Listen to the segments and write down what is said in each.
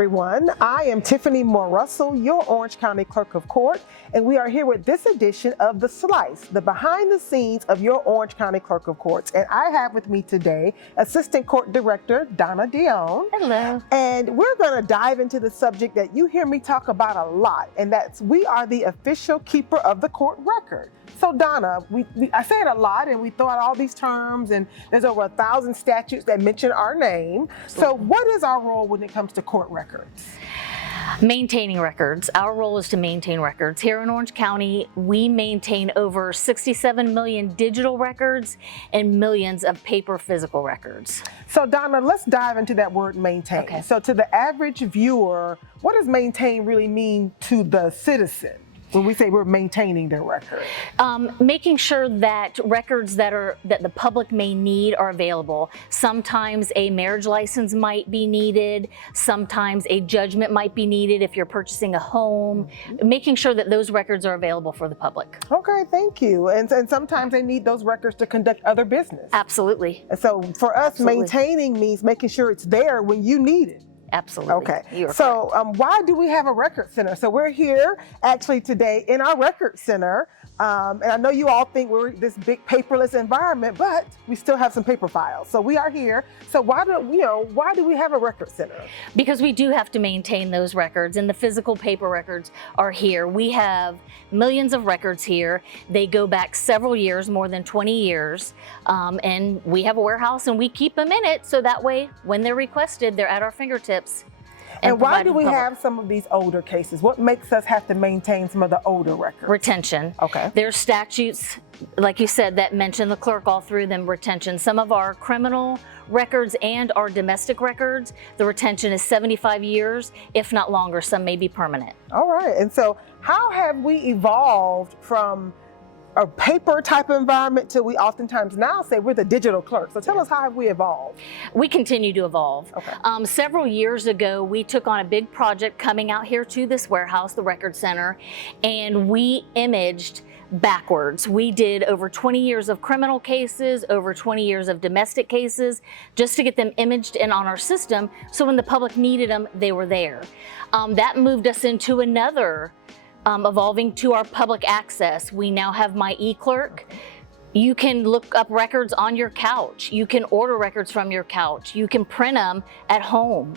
everyone. I am Tiffany Moore Russell, your Orange County Clerk of Court, and we are here with this edition of The Slice, the behind the scenes of your Orange County Clerk of Courts. And I have with me today Assistant Court Director Donna Dionne. Hello. And we're going to dive into the subject that you hear me talk about a lot, and that's we are the official keeper of the court record. So Donna, I say it a lot, and we throw out all these terms, and there's over 1,000 statutes that mention our name. So what is our role when it comes to court records? Maintaining records. Our role is to maintain records. Here in Orange County, we maintain over 67 million digital records and millions of paper physical records. So Donna, let's dive into that word maintain. Okay. So to the average viewer, what does maintain really mean to the citizen when we say we're maintaining their record? Making sure that records that the public may need are available. Sometimes a marriage license might be needed. Sometimes a judgment might be needed if you're purchasing a home. Making sure that those records are available for the public. Okay, thank you. And sometimes they need those records to conduct other business. Absolutely. And so for us, Absolutely. Maintaining means making sure it's there when you need it. Absolutely. Okay, so why do we have a record center? So we're here actually today in our record center. And I know you all think we're this big paperless environment, but we still have some paper files. So we are here. So why do we have a record center? Because we do have to maintain those records, and the physical paper records are here. We have millions of records here. They go back several years, more than 20 years. And we have a warehouse and we keep them in it. So that way, when they're requested, they're at our fingertips. And why do we have some of these older cases? What makes us have to maintain some of the older records? Retention. Okay. There's statutes, like you said, that mention the clerk all through them, retention. Some of our criminal records and our domestic records, the retention is 75 years, if not longer. Some may be permanent. All right. And so how have we evolved from a paper type of environment to we oftentimes now say we're the digital clerk? So tell us, how have we evolved? We continue to evolve. Okay. Several years ago, we took on a big project coming out here to this warehouse, the Record Center, and we imaged backwards. We did over 20 years of criminal cases, over 20 years of domestic cases, just to get them imaged and on our system, so when the public needed them, they were there. That moved us into another evolving to our public access. We now have my e-clerk. You can look up records on your couch. You can order records from your couch. You can print them at home.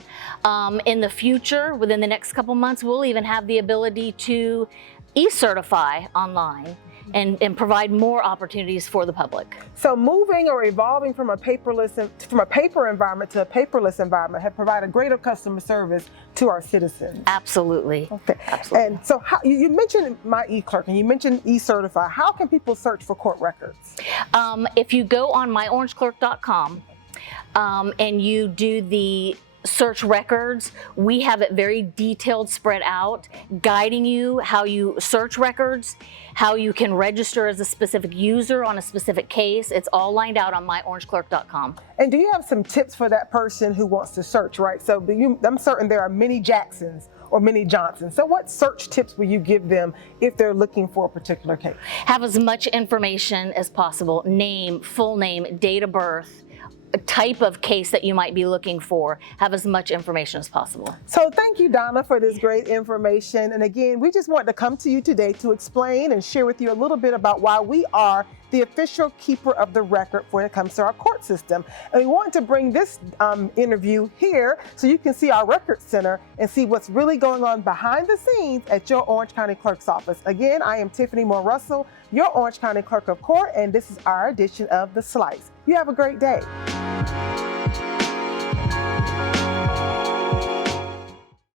In the future, within the next couple months, we'll even have the ability to e-certify online and provide more opportunities for the public. So moving or evolving from a paper environment to a paperless environment have provided greater customer service to our citizens. Absolutely. Okay. Absolutely. And so you mentioned my e-clerk and you mentioned e-certify. How can people search for court records? If you go on myorangeclerk.com and you do the search records, we have it very detailed, spread out, guiding you how you search records, how you can register as a specific user on a specific case. It's all lined out on myorangeclerk.com. And do you have some tips for that person who wants to search, right? So I'm certain there are many Jacksons or many Johnsons. So what search tips will you give them if they're looking for a particular case? Have as much information as possible: name, full name, date of birth, type of case that you might be looking for. Have as much information as possible. So thank you, Donna, for this great information. And again, we just want to come to you today to explain and share with you a little bit about why we are the official keeper of the record when it comes to our court system. And we want to bring this interview here so you can see our record center and see what's really going on behind the scenes at your Orange County Clerk's office. Again, I am Tiffany Moore Russell, your Orange County Clerk of Court, and this is our edition of The Slice. You have a great day.